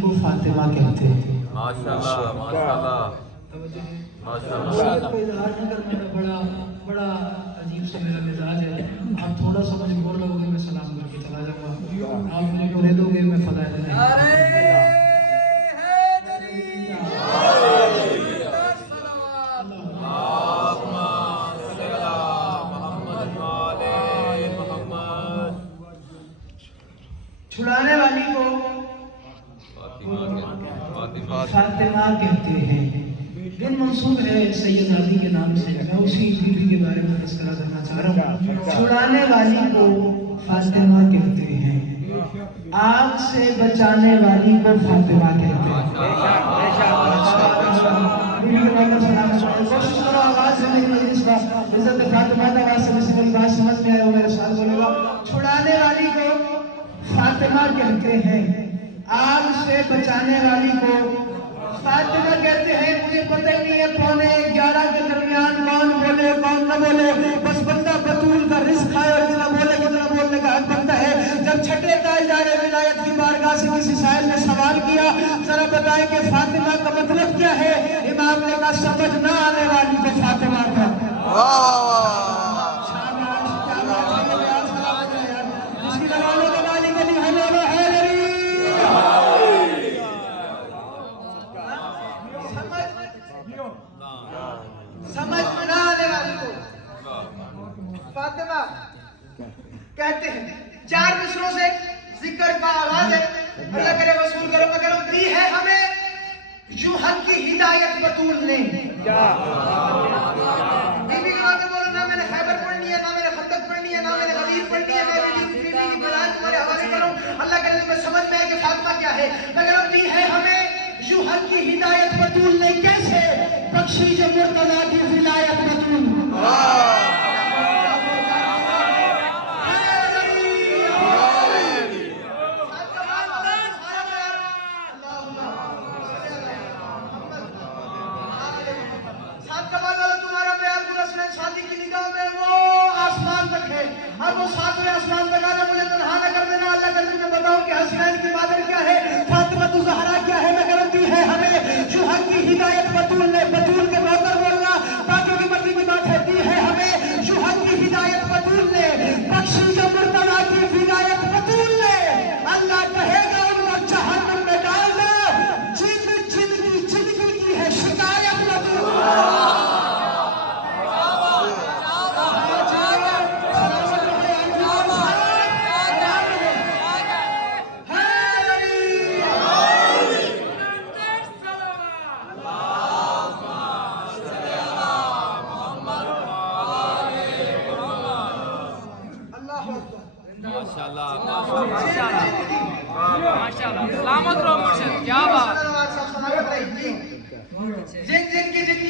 کو فاطمہ کہتے ہیں۔ ماشاءاللہ ماشاءاللہ ماشاءاللہ۔ کو اظہار نہ کرنا بڑا عجیب سا میرا مزاج ہے۔ آپ تھوڑا سا مجھے بول لو گے میں سلام کر کے چلا جاؤں گا، آپ مجھے بولے دو گے میں فضائل نہیں۔ چھڑانے والی کو فاطمہ کہتے ہیں، دن منسوب ہے سید علی کے نام سے۔ میں اسی بیوی کے بارے میں تذکرہ کرنا چاہ رہا ہوں۔ چھڑانے والی کو فاطمہ کہتے ہیں، آگ سے بچانے والی کو فاطمہ کہتے ہیں۔ کوشش کرو آواز سے میری مجلس کا عزت فاطمہ کا واسطہ سے میری بات سمجھ میں آئے ہو میرے ساتھ بولے گا۔ چھڑانے والی کو فاطمہ کہتے ہیں، آگ سے بچانے والی کو فاطمہ کہتے ہیں۔ مجھے پتہ ہی نہیں ہے 11:15 کے درمیان کون بولے کون نہ بولے، بس بندہ بطول کا رزق کھائے اور اتنا بولے کتنا بولنے کا حق بنتا ہے۔ جب چھٹے تاجدار ولایت کی بارگاہ سے کسی سائل نے سوال کیا، ذرا بتائیں کہ فاطمہ کا مطلب کیا ہے؟ امام نے کہا سمجھ نہ آنے والی کو فاطمہ کہتے ہیں۔ سمجھ نہ آنے والی کو فاطمہ کہتے ہیں۔ 4 مصروں سے ذکر کا آغاز ہے۔ اللہ کرے وصول کرو کرم دی ہے ہمیں یوں حق کی ہدایت بطول نے۔ بی کے بارے بولو، نہ میں نے خیبر پڑھنی ہے، نہ میں نے خندق پڑھنی ہے، نہ میں نے غدیر پڑھنی ہے، میں بی کی بلان تمہارے حوالے کروں۔ اللہ کرے تمہیں سمجھ میں ہے کہ فاطمہ کیا ہے۔ مگر دی ہے ہمیں یوں حق کی ہدایت بطول نے، کیسے؟ بخشی جو مرتضیٰ کی ولایت بطول۔ اور وہ 7ویں آسمان تک آنا، مجھے تنہا نہ کر دینا۔ اللہ کرے تمہیں بتاؤں کہ حسنین کی مادر کیا ہے، فاطمہ الزہرا کیا ہے۔ میں کرم دی ہے ہمیں جو حق کی ہدایت بطول نے، بطول کے نوکر بولنا باقی کی مرضی کی بات ہے۔ دی ہے ہمیں جو حق کی ہدایت بطول نے، بخشی جو مرتضیٰ کی ولایت بطول نے۔ اللہ کہے گا ان کو جہنم میں ڈال دو، جن کی ہے شکایت بطول۔ سلامت رہو مرشد، کیا بات۔ جن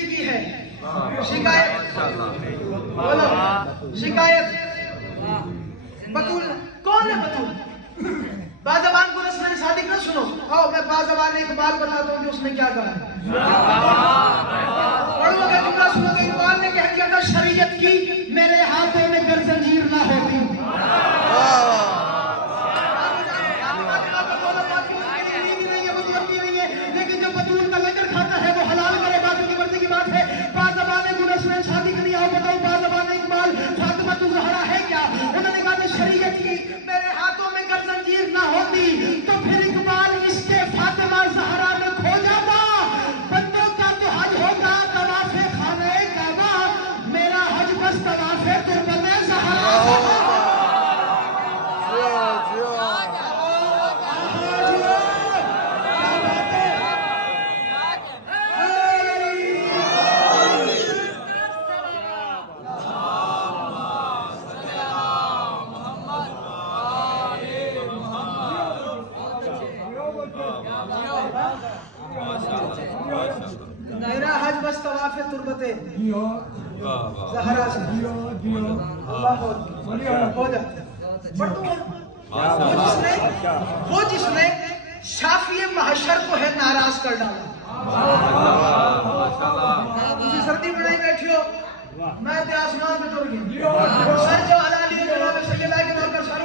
کی ہے شکایت بطول۔ کون ہے بطول؟ بازبان کو رسول صادق نہ سنو، آؤ میں بازبان اقبال بتاتا ہوں کہ اس نے کیا کہا ہے۔ پڑھو گے جملہ سنو گے، اقبال نے کہہ دیا تھا شریعت کی میرے ہاتھوں میں گر زنجیر نہ ہوتی۔ لیکن جو بطول کا لنگر کھاتا ہے وہ حلال کرے، باقی کی مرضی کی بات ہے۔ بازبان گلشن شادی کے لیے آؤ بتاؤ بازبان اقبال فاطمہ الزہرا ہے کیا؟ انہوں نے کہا کہ شریعت کی میرے ہاتھوں میں گر زنجیر نہ ہوتی تو پھر اقبال اس کے فاطمہ الزہرا میں کھو جاتا۔ بندوں کا تو حج ہوگا طواف خانہ کعبہ، میرا حج بس طواف تربت زہرا۔ میرا حج بس طواف تربت زہرا سے ہو جاتا ہے۔ وہ جس نے شافی محشر کو ہے ناراض کر ڈالا۔ تسی سردی میں نہیں بیٹھی ہو، میں تے آسمان میں ٹر گیا، سر جو حلالی جناب سیدہ کے نام پر سر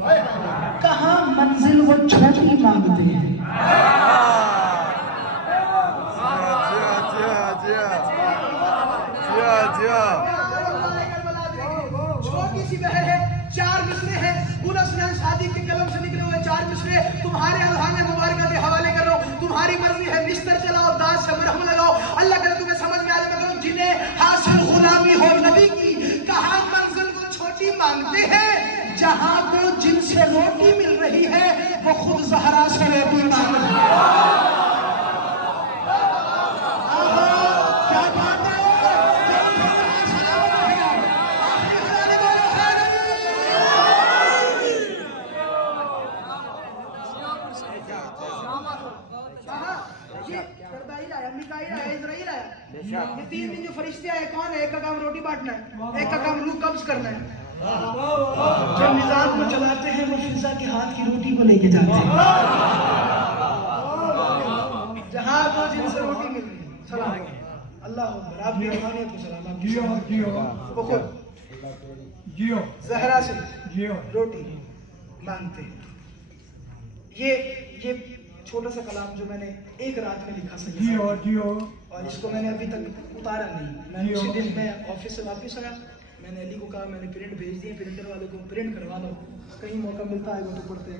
کہاں منزل وہ چھوٹی مانگتے ہیں. چھوٹی سی بہر ہے, 4 مصرے ہیں, پورا سنان شادی کے قلم سے نکلے ہوئے 4 مصرے تمہارے اذہان مبارکہ کے حوالے کر رہا ہوں. تمہاری مرضی ہے, بستر چلاؤ, دانت سے مرہم لگاؤ, اللہ کرے تمہیں سمجھ میں آ جائے. مگر جنہیں حاصل غلامی ہو نبی کی, کہاں منزل وہ چھوٹی مانگتے ہیں جہاں وہ جن سے روٹی مل رہی ہے وہ خود زہرا سے روٹی مانگ رہی ہے. یہ 3 دن جو فرشتے آئے کون ہے؟ ایک کا کام روٹی بانٹنا ہے, ایک کا کام روح قبض کرنا ہے. جو نظام کو چلاتے ہیں وہ فضا کے ہاتھ کی روٹی کو لے کے جاتے ہیں جہاں کو جن سے روٹی مل رہی ہے. سلام اللہ اکبر, آپ کی روحانیت کو سلام. آپ زہرا سے روٹی مانگتے ہیں. یہ چھوٹا سا کلام جو میں نے ایک رات میں لکھا سکتا, اور اس کو میں نے ابھی تک اتارا نہیں. میں نے اسی دن میں آفس سے واپس آیا, میں نے علی کو کہا میں نے پرنٹ بھیج دیے, پرنٹر والے کو پرنٹ کروا دو, کہیں موقع ملتا ہے وہ تو پڑھتے ہیں.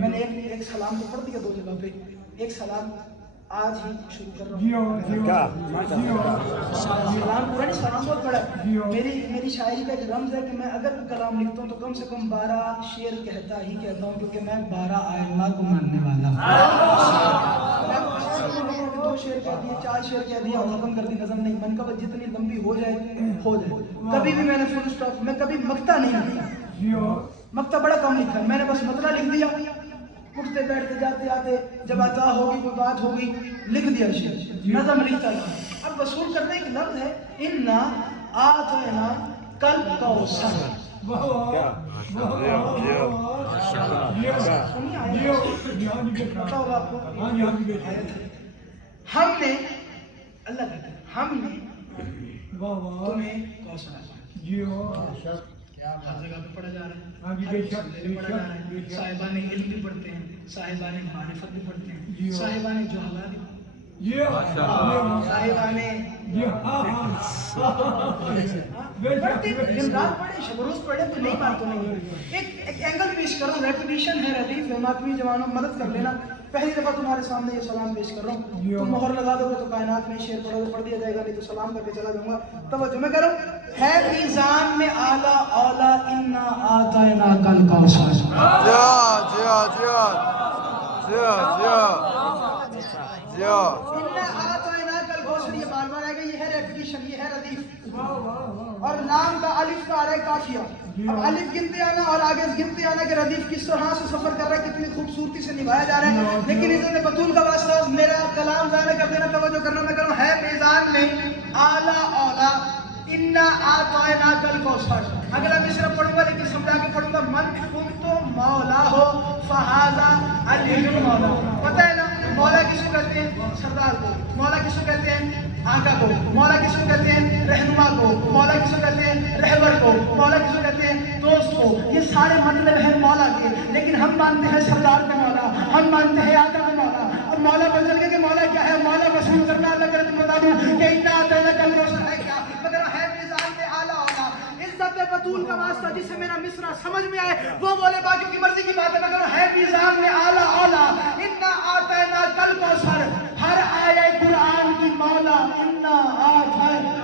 میں نے ایک سلام کو پڑھ دیا 2 جگہ پہ. ایک سلام آج ہی شروع کر رہا ہوں. سلام پورا نہیں, سلام بہت بڑا ہے. میری شاعری کا ایک رمز ہے کہ میں اگر کلام لکھتا ہوں تو کم سے کم 12 شعر کہتا ہوں, کیونکہ میں 12 آئمہ کو ماننے والا ہوں. 2 شعر کہہ دیے, 4 شعر کہہ دیے اور ختم کر دی, نظم نہیں. منقبت جتنی لمبی ہو جائے ہو جائے. کبھی بھی میں نے فل اسٹاپ, میں کبھی مقطع نہیں لکھتا. مقطع بڑا کم لکھا, میں نے بس مطلع لکھ دیا, اٹھتے بیٹھتے جاتے آتے, جب عطا ہوگی کوئی بات ہوگی لکھ دیا شعر, نظم لکھتا ہے. اب وصول کرنے کی لفظ ہے انا آتینا کل کوثر. ہم نے, اللہ کہتے ہیں ہم نے تمہیں کوثر عطا. ہر جگہ پہ پڑھا جا رہا ہے, صاحبان علم بھی پڑھتے ہیں, صاحبان معرفت بھی پڑھتے ہیں, صاحبان جہالہ بھی, صاحبان پڑھتے ہیں, دن رات پڑھے, شب روز پڑھے, تو نہیں بات تو نہیں. ایک اینگل پیش کر رہا ہوں, ریپیٹیشن ہے ردیف ہے, ماتمی جوانوں مدد کر لینا. پہلی دفعہ تمہارے سامنے یہ سلام پیش کر رہا ہوں. تم مہر لگا دو گے تو کائنات میں شعر پڑھو گے, پڑھ دیا جائے گا, نہیں تو سلام کر کے چلا جاؤں گا. توجہ میں کروں, ہے میزان میں اعلیٰ اولا انا آتینا کل کوثر. یہ بار بار آئے گا, یہ ہے ریپیٹیشن, یہ ہے ردیف. اور نام کا الف کا آ رہا ہے کافیہ. اب الف گنتے آنا اور آگے گنتے آنا کہ ردیف کس طرح سے سفر کر رہا ہے, کتنی خوبصورتی سے نبھایا جا رہا ہے. لیکن عزت بطول کا واسطہ میرا کلام ظاہر کر دینا, توجہ کرنا. میں کروں, ہے میزان میں اعلیٰ اولا انا آتینا کل کوثر. اگلا مصرع پڑھوں گا لیکن سمجھا کے پڑھوں گا. من کنتو مولا ہو فہذا علی مولا. پتہ ہے نا مولا کس کو کہتے ہیں؟ سردار کو. مولا کس کو کہتے ہیں؟ آقا کو. مولا کس کو کہتے ہیں؟ رہنما کو. مولا کس کو کہتے ہیں؟ رہبر کو. مولا کس کو کہتے ہیں؟ دوست کو. یہ سارے مطلب ہیں مولا کے, لیکن ہم مانتے ہیں سردار کا مولا, ہم مانتے ہیں آقا کا مولا. اب مولا بدل گئے کہ مولا کیا ہے؟ مولا وصول کرنا. اللہ کرے تم بتا دوں کہ انا آتینا کل کوثر ہے کیا؟ مگر ہے میزان میں اعلیٰ اولا. عزت بطول کا واسطہ جسے میرا مصرع سمجھ میں آئے وہ بولے, باقی کی مرضی کی بات ہے. مگر ہے میزان میں اعلیٰ اولا انا آتینا کل کوثر. ہر آیے قرآن کی مولا انا آتینا.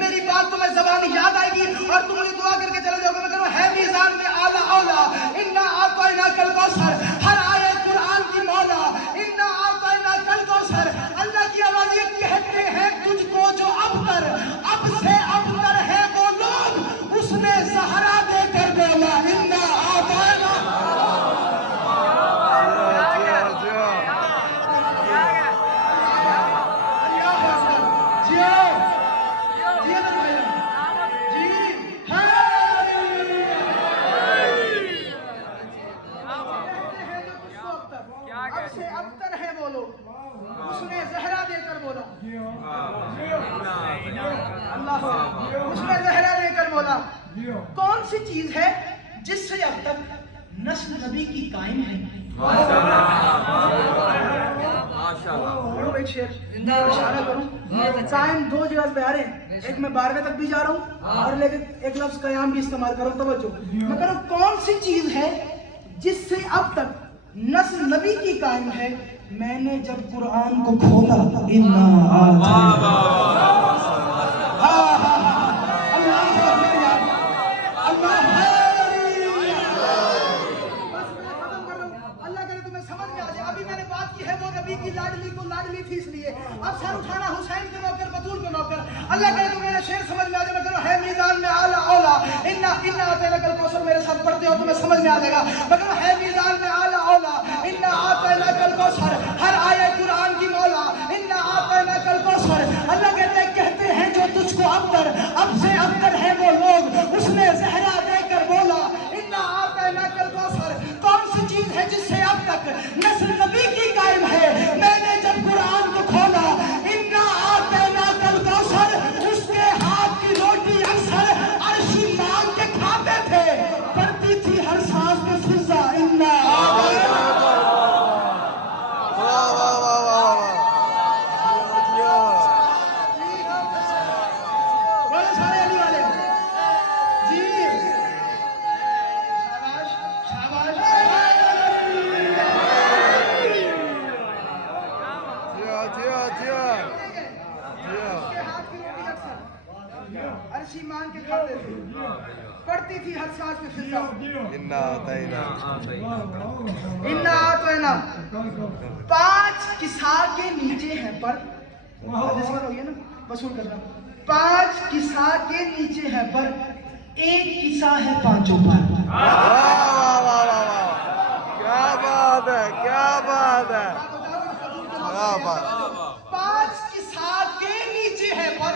میری اللہ اس نے زہرا دے کر بولا کون سی چیز ہے جس سے اب تک نسل نبی کی قائم ہے؟ پڑھو ایک شعر اشارہ کروں، قائم دو جگہ پہ آ رہے ہیں، ایک میں 12ویں تک بھی جا رہا ہوں اور لیکن ایک لفظ قیام بھی استعمال کرو، توجہ میں کروں کون سی چیز ہے جس سے اب تک نسل نبی کی قائم ہے؟ میں نے جب قرآن کو کھولا لاڈلی کو لاڈلی تھی اس لیے اب سر اٹھانا حسین کے نوکر بطول کے نوکر اللہ کہے تو میرا شعر سمجھ میں آ جائے میں کروں ہے میزان میں اعلیٰ اولا انا آتینا کل کوثر میرے ساتھ پڑھتے ہو تمہیں سمجھ میں آ جائے گا میں کروں ہے میزان میں اعلیٰ اولا انا آتینا کل کوثر ہر آیے قرآن کی مولا انا آتینا کل کوثر اللہ کہتے ہیں جو تجھ کو اب سے ابتر ہے وہ لوگ اس نے زہرا دے کر بولا انا آتینا کل کوثر کون سی چیز ہے جس سے اب تک نسل نبی کی قائم ہے؟ میں نے جب قرآن کو کھولا انا آتینا کل کوثر اس کے ہاتھ کی روٹی اکثر عرشی مانگ کے کھاتے تھے پڑتی تھی ہر سانس میں فضا انا عرشی مان کے کھاتے تھے پڑتی تھی ہر سانس میں فضا انا آتینا 5 کسا کے نیچے ہیں پر ہوئی ہے نا وصول کرنا 5 کسا کے نیچے ہیں پر ایک کسا ہے پانچوں پر کیا بات ہے کیا بات ہے 5 کسا کے نیچے ہے پر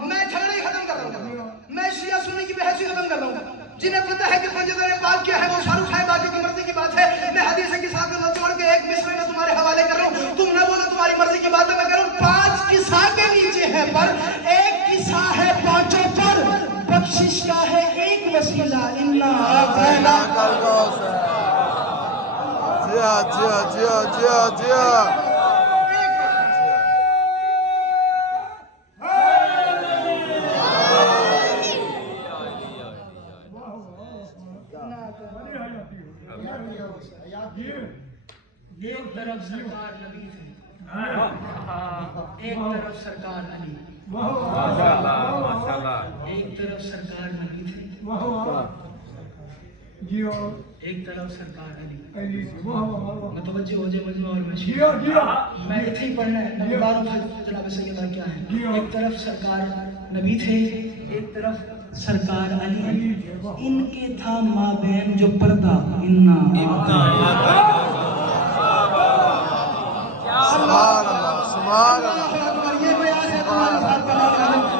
میں جھگڑے ختم کر رہا ہوں میں شیعہ سنی کی بحث ختم کر رہا ہوں جنہیں پتہ ہے کہ منجدر پاک کیا ہے وہ شاہ رخ خان باقی کی مرضی کی بات ہے میں حدیث کے ساتھ میں جوڑ کے ایک مصرے میں تمہارے حوالے کر رہا ہوں تم نہ بولو تمہاری مرضی کی بات ہے میں کہہ رہا ہوں 5 کسا کے نیچے ہے پر ایک کسا ہے پانچوں پر بخشش کا ہے ایک وسیلہ انا آتینا کل کوثر جیا ایک طرف سرکار نبی تھے ایک طرف سرکار علی ایک طرف سرکار نبی تھے ایک طرف سرکار علی متوجہ ہو جائے مجموعہ اور میں اتنے ہی پڑھنا ہے نمبر جناب سیدہ کیا ہے ایک طرف سرکار نبی تھے ایک طرف سرکار علی ان کے تھا مابین جو پردہ سبحان اللہ یہ بیان ہے تمہارے ساتھ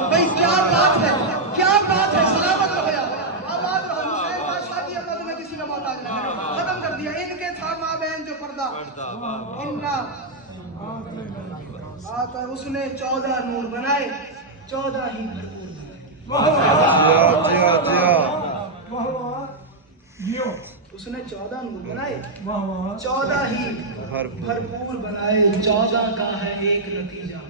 بھائی کیا بات ہے کیا بات ہے سلامت رہو یار آباد رہو حسین بادشاہ کی اللہ تمہیں کسی کا محتاج نہیں ختم کر دیا ان کے تھا مابین جو پردہ انا آتا اس نے 14 نور بنائے 14 ہی اس نے 14 نور بنائے 14 ہی بھرپور بنائے 14 کا ہے ایک نتیجہ